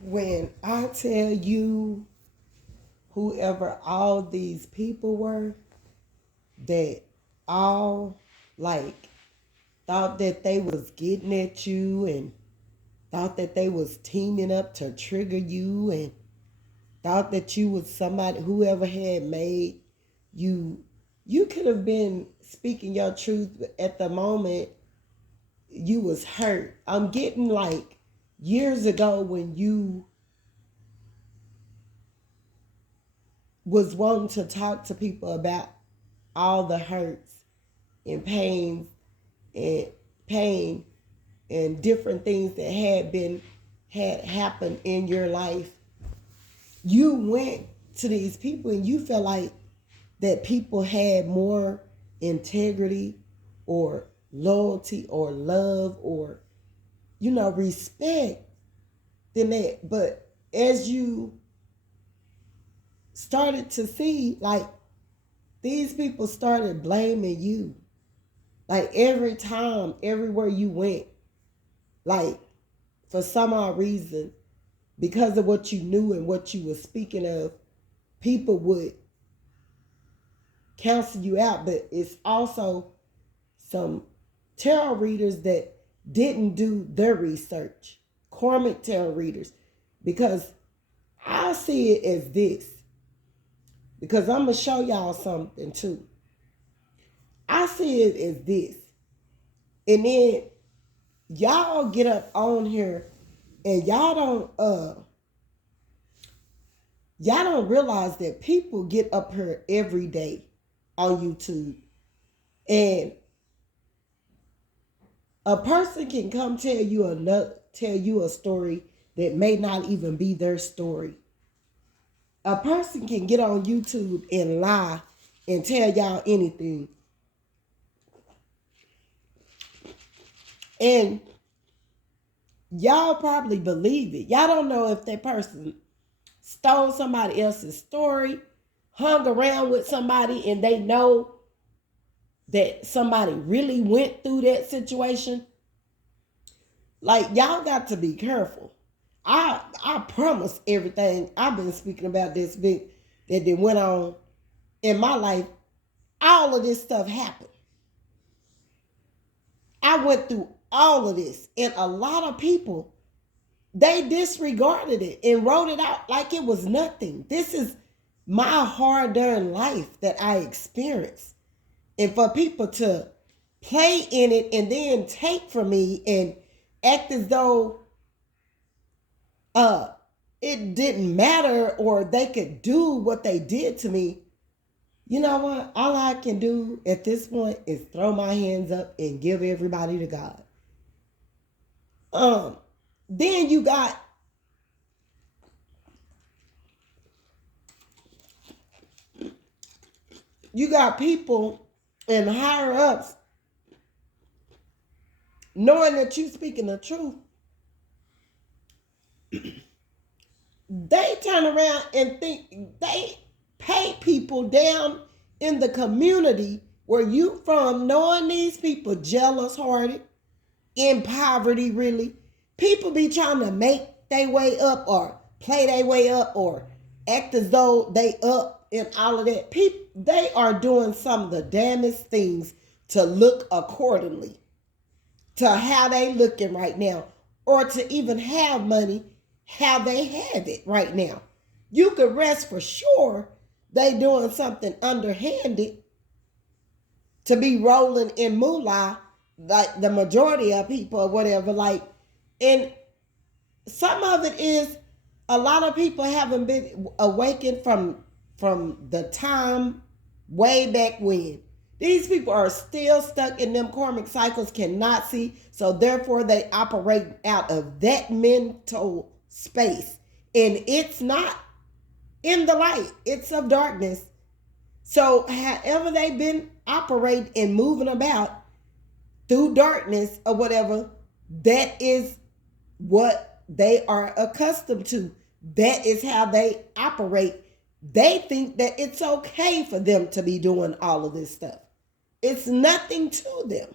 When I tell you whoever all these people were that all like thought that they was getting at you and thought that they was teaming up to trigger you and thought that you was somebody, whoever had made you, you could have been speaking your truth, but at the moment you was hurt. I'm getting like years ago when you was wanting to talk to people about all the hurts and and pain and different things that had happened in your life. You went to these people and you felt like that people had more integrity or loyalty or love or respect than that. But as you started to see, like, these people started blaming you, like every time, everywhere you went, like for some odd reason, because of what you knew and what you were speaking of, people would cancel you out. But it's also some tarot readers that didn't do their research, karmic tarot readers, because I see it as this, because I'm going to show y'all something too. I see it as this. And then y'all get up on here and y'all don't realize that people get up here every day on YouTube, and a person can come tell you a story that may not even be their story. A person can get on YouTube and lie and tell y'all anything. And y'all probably believe it. Y'all don't know if that person stole somebody else's story, hung around with somebody, and they know that somebody really went through that situation. Like, y'all got to be careful. I promise everything I've been speaking about this big that went on in my life, all of this stuff happened. I went through all of this, and a lot of people, they disregarded it and wrote it out like it was nothing. This is my hard-earned life that I experienced. And for people to play in it and then take from me and act as though it didn't matter or they could do what they did to me, you know what? All I can do at this point is throw my hands up and give everybody to God. Then you got people and higher ups knowing that you speaking the truth. They turn around and think they pay people down in the community where you from, knowing these people jealous hearted, in poverty really. People be trying to make their way up or play their way up or act as though they up and all of that. People, they are doing some of the damnest things to look accordingly to how they looking right now, or to even have money how they have it right now. You could rest for sure they doing something underhanded to be rolling in moolah like the majority of people or whatever. Like, and some of it is a lot of people haven't been awakened from the time way back when. These people are still stuck in them karmic cycles, cannot see, so therefore they operate out of that mental space. And it's not in the light, it's of darkness. So however they've been operating and moving about through darkness or whatever, that is what they are accustomed to. That is how they operate. They think that it's okay for them to be doing all of this stuff. It's nothing to them.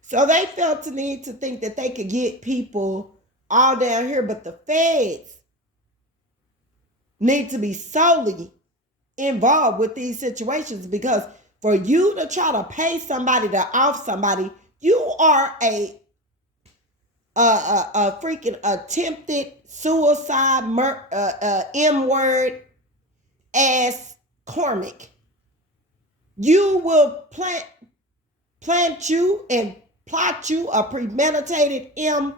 So they felt the need to think that they could get people all down here, but the feds need to be solely involved with these situations, because for you to try to pay somebody to off somebody, you are a freaking attempted suicide M-word ass karmic. You will plant you and plot you a premeditated M,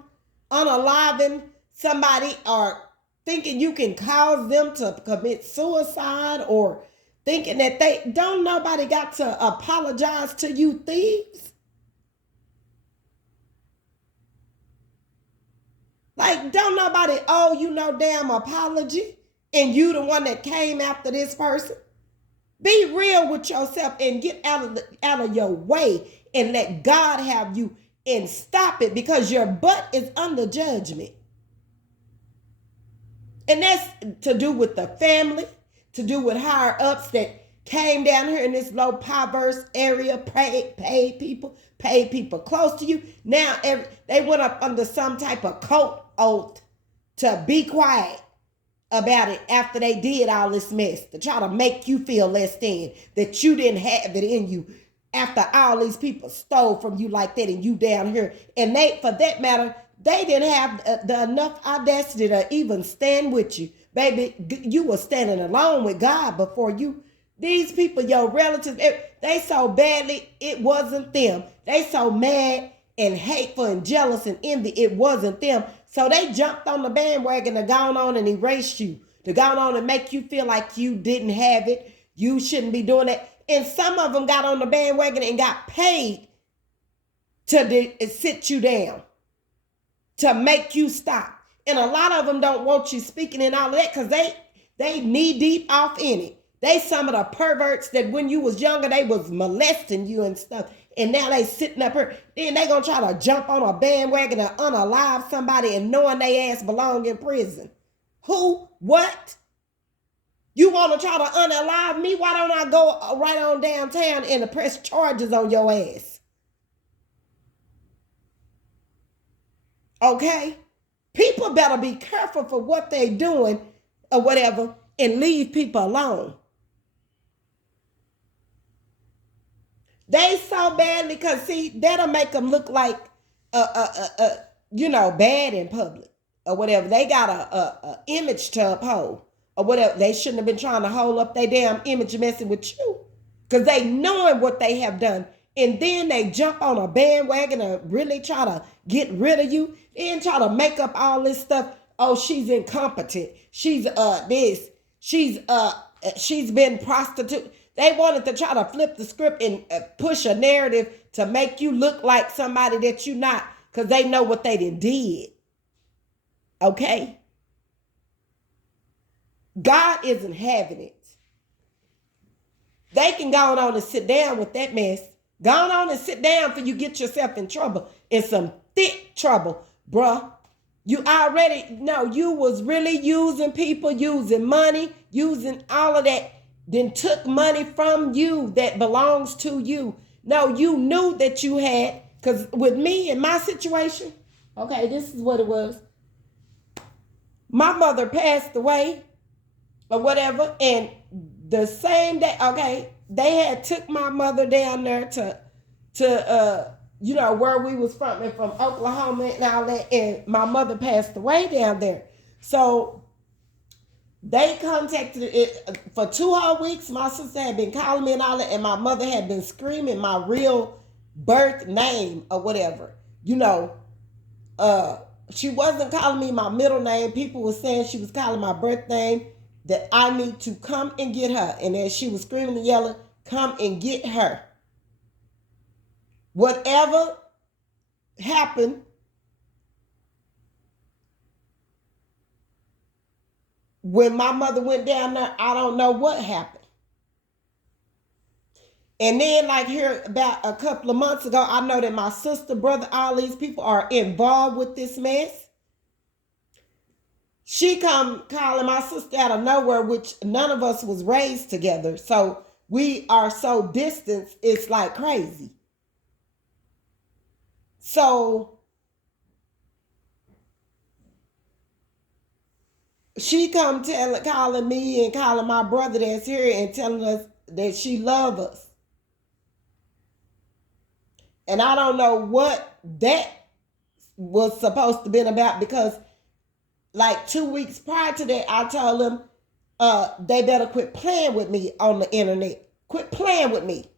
unaliving somebody, or thinking you can cause them to commit suicide, or thinking that they don't, nobody got to apologize to you thieves. Like, don't nobody owe you no damn apology, and you the one that came after this person. Be real with yourself and get out of your way and let God have you, and stop it, because your butt is under judgment. And that's to do with the family, to do with higher ups that came down here in this low perverse area, paid people close to you. Now they went up under some type of cult oath to be quiet about it after they did all this mess, to try to make you feel less than, that you didn't have it in you after all these people stole from you like that, and you down here. And they, for that matter, they didn't have the enough audacity to even stand with you. Baby, you were standing alone with God before you. These people, your relatives, they so badly, it wasn't them. They so mad and hateful and jealous and envy, it wasn't them. So they jumped on the bandwagon to go on and erase you, to go on and make you feel like you didn't have it. You shouldn't be doing that. And some of them got on the bandwagon and got paid to sit you down, to make you stop. And a lot of them don't want you speaking and all of that, because they knee deep off in it. They some of the perverts that when you was younger, they was molesting you and stuff. And now they sitting up here. Then they gonna try to jump on a bandwagon and unalive somebody, and knowing they ass belong in prison. Who? What? You want to try to unalive me? Why don't I go right on downtown and press charges on your ass? Okay? People better be careful for what they doing or whatever, and leave people alone. They so badly, because see, that'll make them look like bad in public or whatever. They got a image to uphold or whatever. They shouldn't have been trying to hold up their damn image messing with you, because they knowing what they have done. And then they jump on a bandwagon and really try to get rid of you, and try to make up all this stuff. Oh, she's incompetent. She's this. She's been prostitute. They wanted to try to flip the script and push a narrative to make you look like somebody that you're not, because they know what they did. Okay? God isn't having it. They can go on and sit down with that mess. Go on and sit down before you get yourself in trouble, in some thick trouble, bruh. You already know you was really using people, using money, using all of that, then took money from you that belongs to you. No, you knew that you had, because with me in my situation, okay, this is what it was. My mother passed away or whatever, and the same day, okay, they had took my mother down there to where we was from, and from Oklahoma and all that, and my mother passed away down there. So they contacted it for 2 whole weeks. My sister had been calling me and all that, and my mother had been screaming my real birth name or whatever. She wasn't calling me my middle name. People were saying she was calling my birth name, that I need to come and get her. And then she was screaming and yelling, come and get her. Whatever happened, when my mother went down there, I don't know what happened. And then, like here about a couple of months ago, I know that my sister, brother, all these people are involved with this mess. She come calling my sister out of nowhere, which none of us was raised together. So we are so distant, it's like crazy. So she come calling me and calling my brother that's here and telling us that she love us. And I don't know what that was supposed to be about, because like 2 weeks prior to that, I told them they better quit playing with me on the internet. Quit playing with me.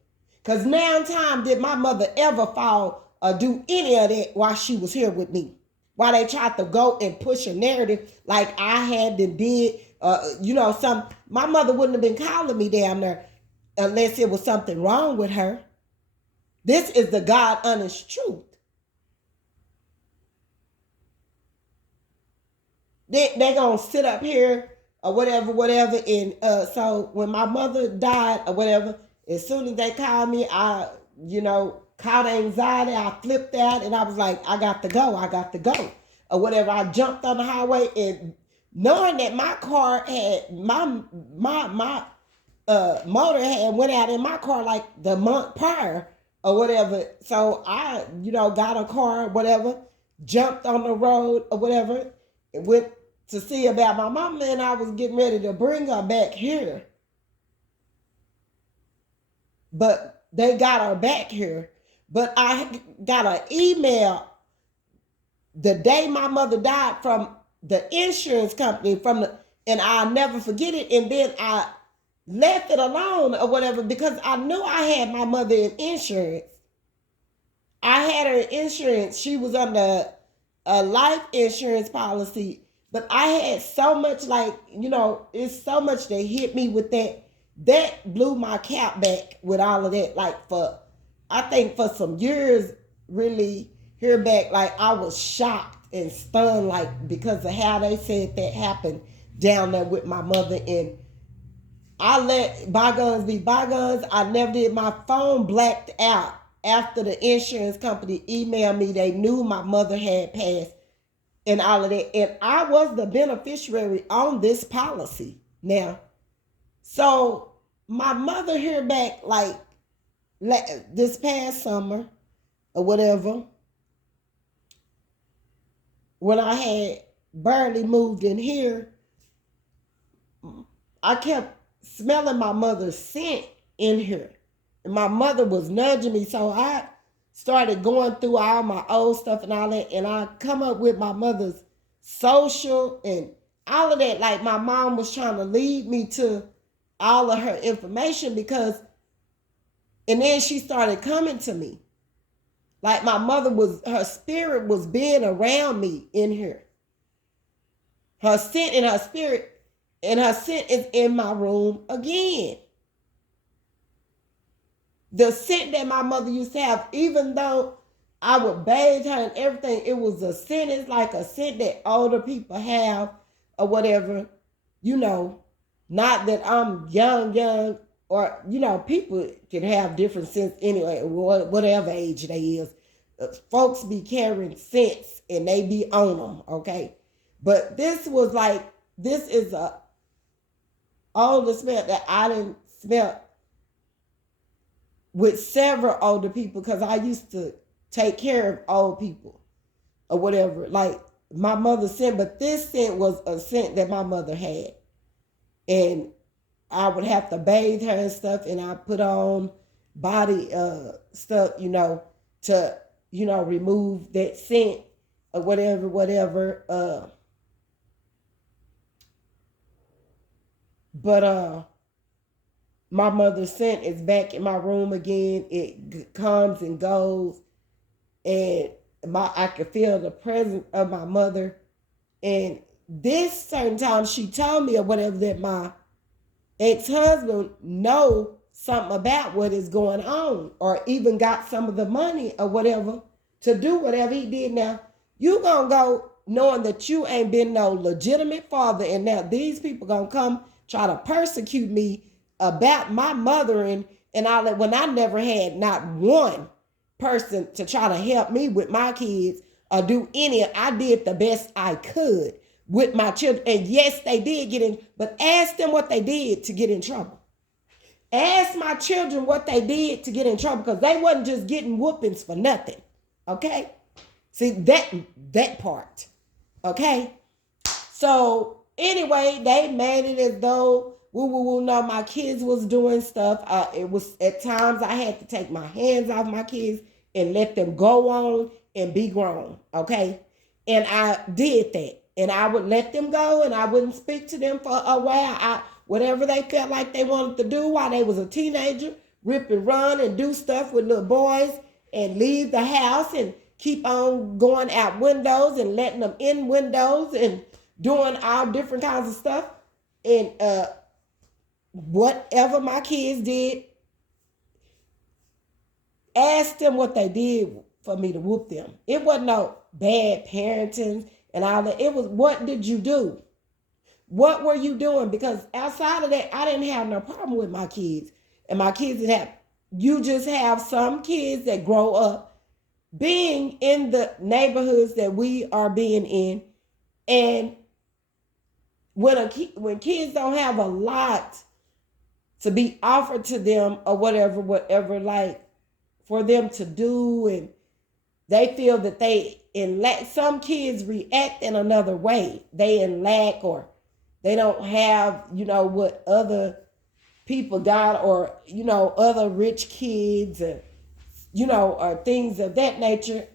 Because now in time did my mother ever fall or do any of that while she was here with me. While they tried to go and push a narrative like I had and did, my mother wouldn't have been calling me down there unless it was something wrong with her. This is the God honest truth. They're going to sit up here or whatever. And so when my mother died or whatever, as soon as they called me, I, caught anxiety. I flipped out and I was like, I got to go or whatever. I jumped on the highway, and knowing that my car had, my motor had went out in my car like the month prior or whatever. So I, got a car or whatever, jumped on the road or whatever, and went to see about my mama, and I was getting ready to bring her back here. But they got her back here. But I got an email the day my mother died from the insurance company, and I'll never forget it. And then I left it alone or whatever, because I knew I had my mother in insurance. I had her in insurance. She was under a life insurance policy. But I had so much, it's so much that hit me with that. That blew my cap back with all of that. I think for some years, really, here back, I was shocked and stunned, because of how they said that happened down there with my mother. And I let bygones be bygones. I never did. My phone blacked out after the insurance company emailed me. They knew my mother had passed and all of that. And I was the beneficiary on this policy now. So my mother here back, this past summer or whatever, when I had barely moved in here, I kept smelling my mother's scent in here. And my mother was nudging me. So I started going through all my old stuff and all that. And I come up with my mother's social and all of that. Like my mom was trying to lead me to all of her information and then she started coming to me. Like my mother her spirit was being around me in here. Her scent and her spirit, and her scent is in my room again. The scent that my mother used to have, even though I would bathe her and everything, it was a scent. It's like a scent that older people have or whatever, not that I'm young, or, people can have different scents anyway, whatever age they is. Folks be carrying scents and they be on them, okay? But this is a older smell that I didn't smell with several older people, because I used to take care of old people or whatever, like my mother's scent. But this scent was a scent that my mother had. And I would have to bathe her and stuff, and I put on body stuff, to, remove that scent or whatever. But my mother's scent is back in my room again. It comes and goes, and I could feel the presence of my mother. And this certain time she told me or whatever that my ex-husband know something about what is going on, or even got some of the money or whatever to do whatever he did. Now, you gonna go knowing that you ain't been no legitimate father, and now these people gonna come try to persecute me about my mother and all that, when I never had not one person to try to help me with my kids or do any. I did the best I could with my children. And yes, they did get in, but ask them what they did to get in trouble. Ask my children what they did to get in trouble, because they wasn't just getting whoopings for nothing. Okay? See, that part. Okay? So anyway, they made it as though no, my kids was doing stuff. It was at times I had to take my hands off my kids and let them go on and be grown. Okay. And I did that. And I would let them go and I wouldn't speak to them for a while. Whatever they felt like they wanted to do while they was a teenager, rip and run and do stuff with little boys and leave the house and keep on going out windows and letting them in windows and doing all different kinds of stuff. And whatever my kids did, ask them what they did for me to whoop them. It wasn't no bad parenting and all that. It was, what did you do? What were you doing? Because outside of that, I didn't have no problem with my kids. And my kids didn't have, you just have some kids that grow up being in the neighborhoods that we are being in. And when kids don't have a lot to be offered to them or whatever, like for them to do, and they feel that they in lack. Some kids react in another way. They in lack, or they don't have, what other people got, or, other rich kids, and, or things of that nature.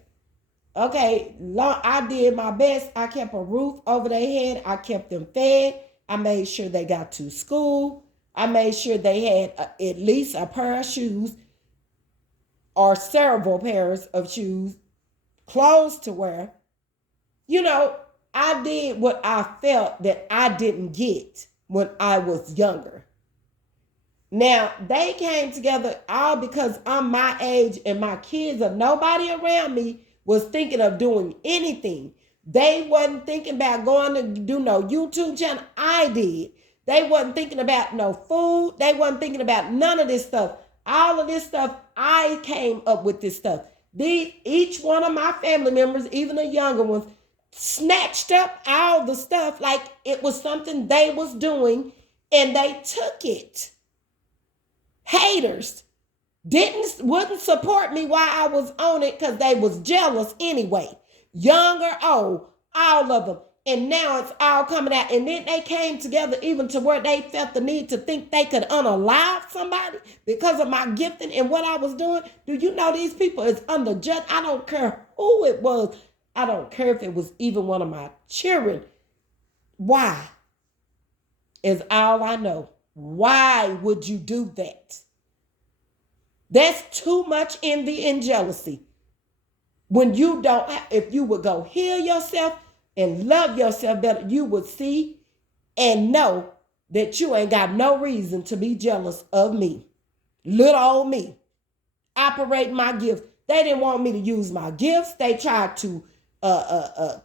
Okay, I did my best. I kept a roof over their head. I kept them fed. I made sure they got to school. I made sure they had at least a pair of shoes or several pairs of shoes, clothes to wear. I did what I felt that I didn't get when I was younger. Now, they came together all because I'm my age and my kids, or nobody around me was thinking of doing anything. They wasn't thinking about going to do no YouTube channel. I did. They wasn't thinking about no food. They wasn't thinking about none of this stuff. All of this stuff, I came up with this stuff. Each one of my family members, even the younger ones, snatched up all the stuff like it was something they was doing, and they took it. Haters wouldn't support me while I was on it because they was jealous anyway. Young or old, all of them. And now it's all coming out. And then they came together even to where they felt the need to think they could unalive somebody because of my gifting and what I was doing. Do you know these people is under judge? I don't care who it was. I don't care if it was even one of my children. Why? Is all I know. Why would you do that? That's too much envy and jealousy. When you don't, if you would go heal yourself and love yourself better, you would see and know that you ain't got no reason to be jealous of me. Little old me. Operating my gifts. They didn't want me to use my gifts. They tried to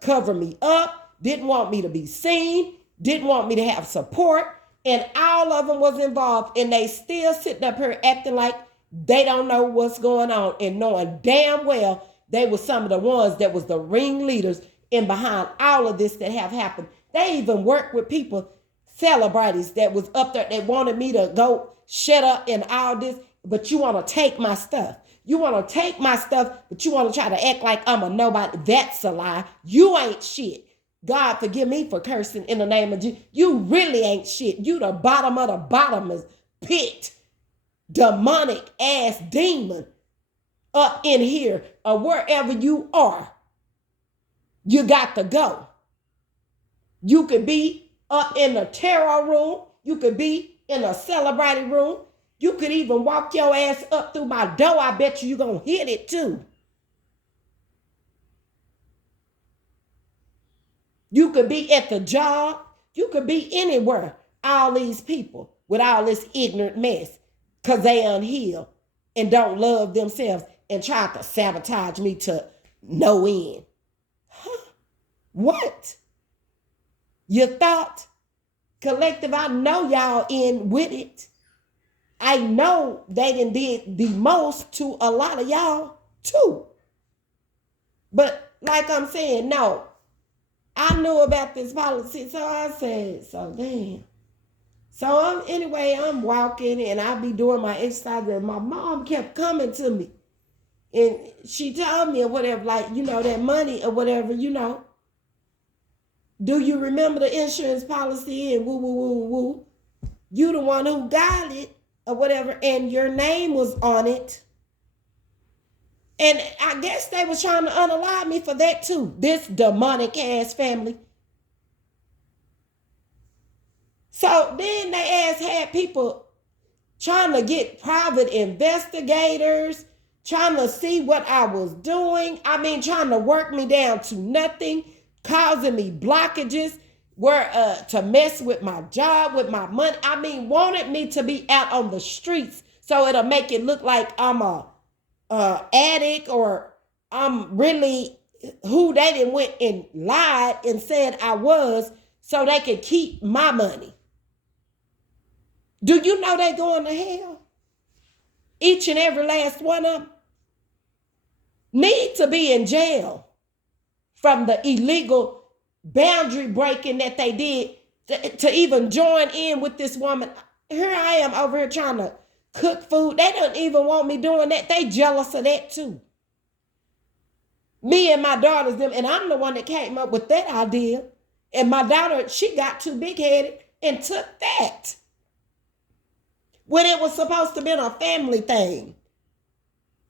cover me up. Didn't want me to be seen. Didn't want me to have support. And all of them was involved. And they still sitting up here acting like they don't know what's going on, and knowing damn well they were some of the ones that was the ringleaders in behind all of this that have happened. They even worked with people, celebrities that was up there. They wanted me to go shut up and all this, but you want to take my stuff. You want to take my stuff, but you want to try to act like I'm a nobody. That's a lie. You ain't shit. God forgive me for cursing in the name of Jesus. You really ain't shit. You the bottom of the bottomless pit. Demonic ass demon up in here or wherever you are. You got to go. You could be up in the tarot room. You could be in a celebrity room. You could even walk your ass up through my door. I bet you're going to hit it too. You could be at the job. You could be anywhere. All these people with all this ignorant mess. Because they unhealed and don't love themselves and try to sabotage me to no end. Huh? What? You thought? Collective, I know y'all in with it. I know they done did the most to a lot of y'all too. But like I'm saying, no. I knew about this policy, so I said, so damn. So I'm walking and I be doing my exercise, and my mom kept coming to me. And she told me or whatever, like, that money or whatever, Do you remember the insurance policy and woo, woo, woo, woo? You the one who got it or whatever, and your name was on it. And I guess they was trying to unalive me for that too. This demonic ass family. So then they had people trying to get private investigators, trying to see what I was doing. I mean, trying to work me down to nothing, causing me blockages, to mess with my job, with my money. I mean, wanted me to be out on the streets so it'll make it look like I'm a addict or I'm really who they done went and lied and said I was so they could keep my money. Do you know they going to hell? Each and every last one of them need to be in jail from the illegal boundary breaking that they did to even join in with this woman. Here I am over here trying to cook food. They don't even want me doing that. They jealous of that too. Me and my daughters, them, and I'm the one that came up with that idea. And my daughter, she got too big-headed and took that. When it was supposed to be a family thing.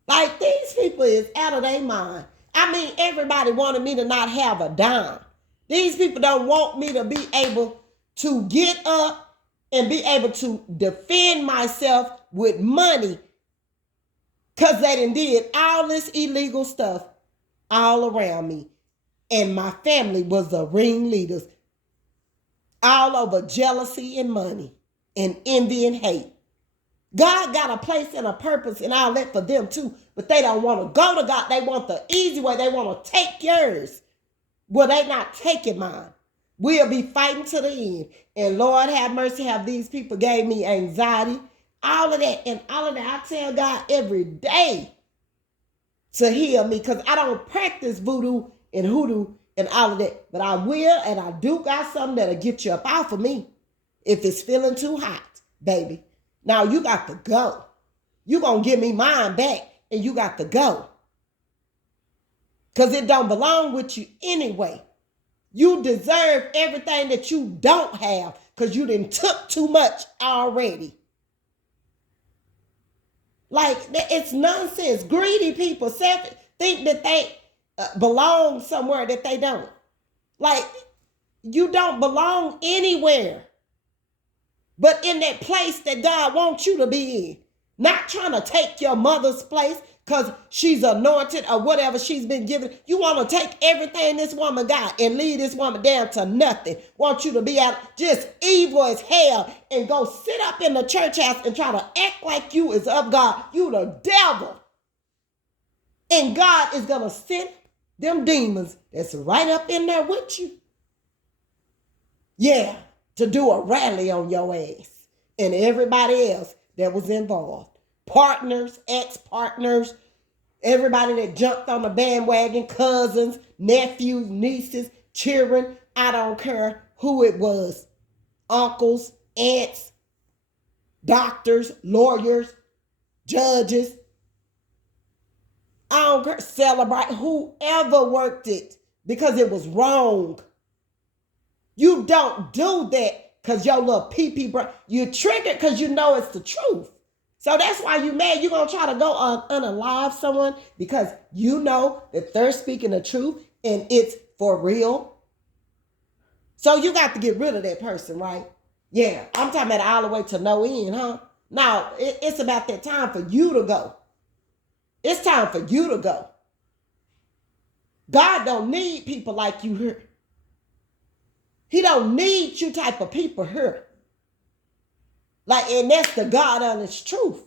Like, these people is out of their mind. I mean, everybody wanted me to not have a dime. These people don't want me to be able to get up and be able to defend myself with money because they done did all this illegal stuff all around me. And my family was the ringleaders. All over jealousy and money and envy and hate. God got a place and a purpose and all that for them too. But they don't want to go to God. They want the easy way. They want to take yours. Well, they not taking mine. We'll be fighting to the end. And Lord have mercy, have these people gave me anxiety. All of that. And all of that. I tell God every day to heal me. Because I don't practice voodoo and hoodoo and all of that. But I will, and I do got something that'll get you up off of me. If it's feeling too hot, baby. Now you got to go. You gonna give me mine back and you got to go. Because it don't belong with you anyway. You deserve everything that you don't have because you done took too much already. Like, it's nonsense. Greedy people think that they belong somewhere that they don't. Like, you don't belong anywhere but in that place that God wants you to be in. Not trying to take your mother's place because she's anointed or whatever she's been given. You want to take everything this woman got and lead this woman down to nothing. Want you to be out just evil as hell and go sit up in the church house and try to act like you is of God. You the devil. And God is going to send them demons that's right up in there with you. Yeah, to do a rally on your ass and everybody else that was involved. Partners, ex-partners, everybody that jumped on the bandwagon, cousins, nephews, nieces, children, I don't care who it was. Uncles, aunts, doctors, lawyers, judges. I don't care, celebrate, whoever worked it because it was wrong. You don't do that because your little pee-pee, you triggered because you know it's the truth. So that's why you mad. You're going to try to go unalive someone because you know that they're speaking the truth and it's for real. So you got to get rid of that person, right? Yeah, I'm talking about all the way to no end, huh? Now, it's about that time for you to go. It's time for you to go. God don't need people like you here. He don't need you type of people here. Like, and that's the God honest truth.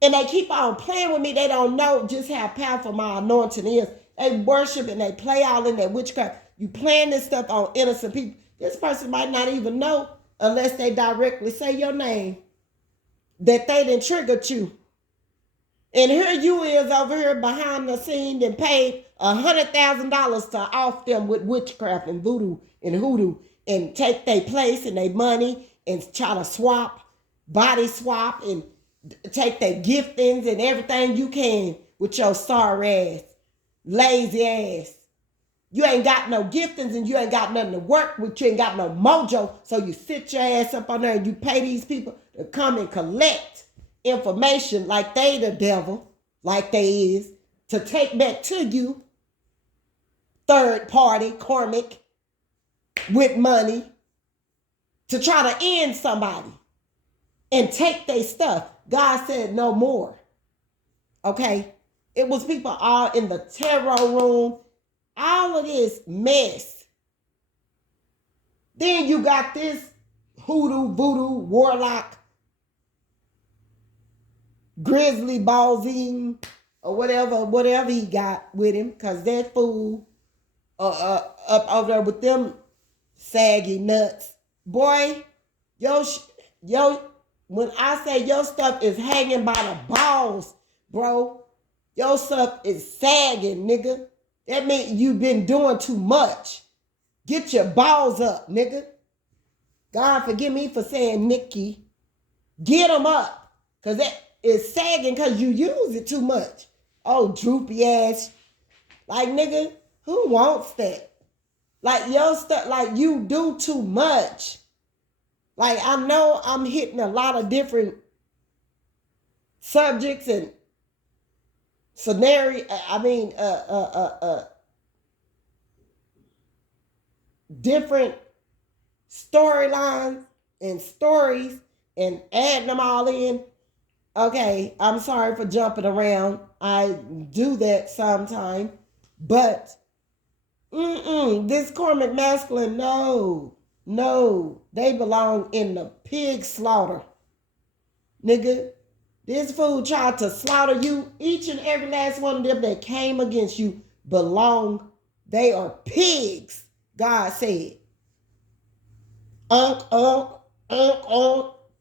And they keep on playing with me. They don't know just how powerful my anointing is. They worship and they play all in that witchcraft. You playing this stuff on innocent people. This person might not even know unless they directly say your name that they done triggered you. And here you is over here behind the scene and paid $100,000 to off them with witchcraft and voodoo and hoodoo and take their place and their money and try to swap, body swap and take their giftings and everything you can with your sorry ass, lazy ass. You ain't got no giftings and you ain't got nothing to work with. You ain't got no mojo. So you sit your ass up on there and you pay these people to come and collect information like they the devil, like they is, to take back to you, third party, karmic, with money, to try to end somebody and take their stuff. God said no more. Okay? It was people all in the tarot room. All of this mess. Then you got this hoodoo, voodoo, warlock, grizzly ballsing, or whatever he got with him, because that fool up over there with them saggy nuts. Boy, yo, when I say your stuff is hanging by the balls, bro, your stuff is sagging, nigga. That means you've been doing too much. Get your balls up, nigga. God forgive me for saying Nikki. Get them up. Because that is sagging because you use it too much. Oh, droopy ass. Like, nigga, who wants that? Like, your stuff, like, you do too much. Like, I know I'm hitting a lot of different subjects and scenario. Different storylines and stories and adding them all in. Okay, I'm sorry for jumping around. I do that sometime. But this karmic masculine, no, they belong in the pig slaughter. Nigga, this fool tried to slaughter you. Each and every last one of them that came against you belong. They are pigs, God said.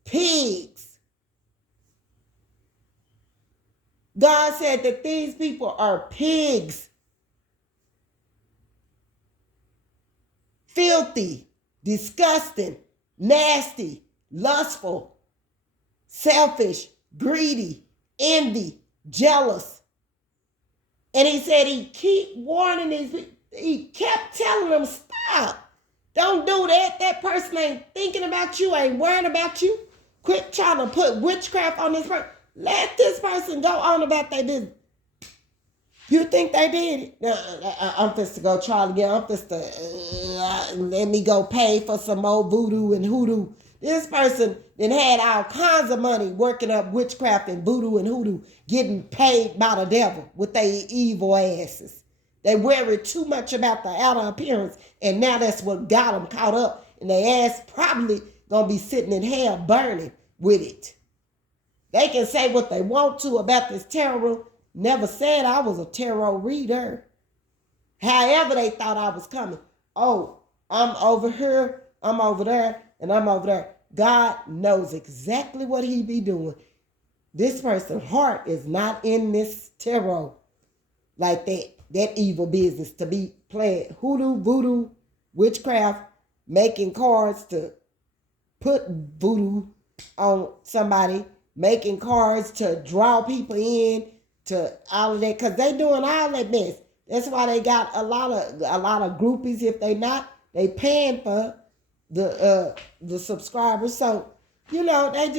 Pigs. God said that these people are pigs. Filthy, disgusting, nasty, lustful, selfish, greedy, envy, jealous. And he said he keep warning these people. He kept telling them, stop. Don't do that. That person ain't thinking about you, ain't worrying about you. Quit trying to put witchcraft on this person. Let this person go on about their business. You think they did it? I'm just to go try again. I'm just to let me go pay for some more voodoo and hoodoo. This person then had all kinds of money working up witchcraft and voodoo and hoodoo, getting paid by the devil with their evil asses. They worry too much about the outer appearance, and now that's what got them caught up. And their ass probably gonna be sitting in hell burning with it. They can say what they want to about this tarot. Never said I was a tarot reader. However they thought I was coming. Oh, I'm over here, I'm over there, and I'm over there. God knows exactly what he be doing. This person's heart is not in this tarot like that evil business to be playing hoodoo, voodoo, witchcraft, making cards to put voodoo on somebody, making cards to draw people in, to all of that, because they doing all that mess. That's why they got a lot of groupies. If they not, they paying for the subscribers. So, they just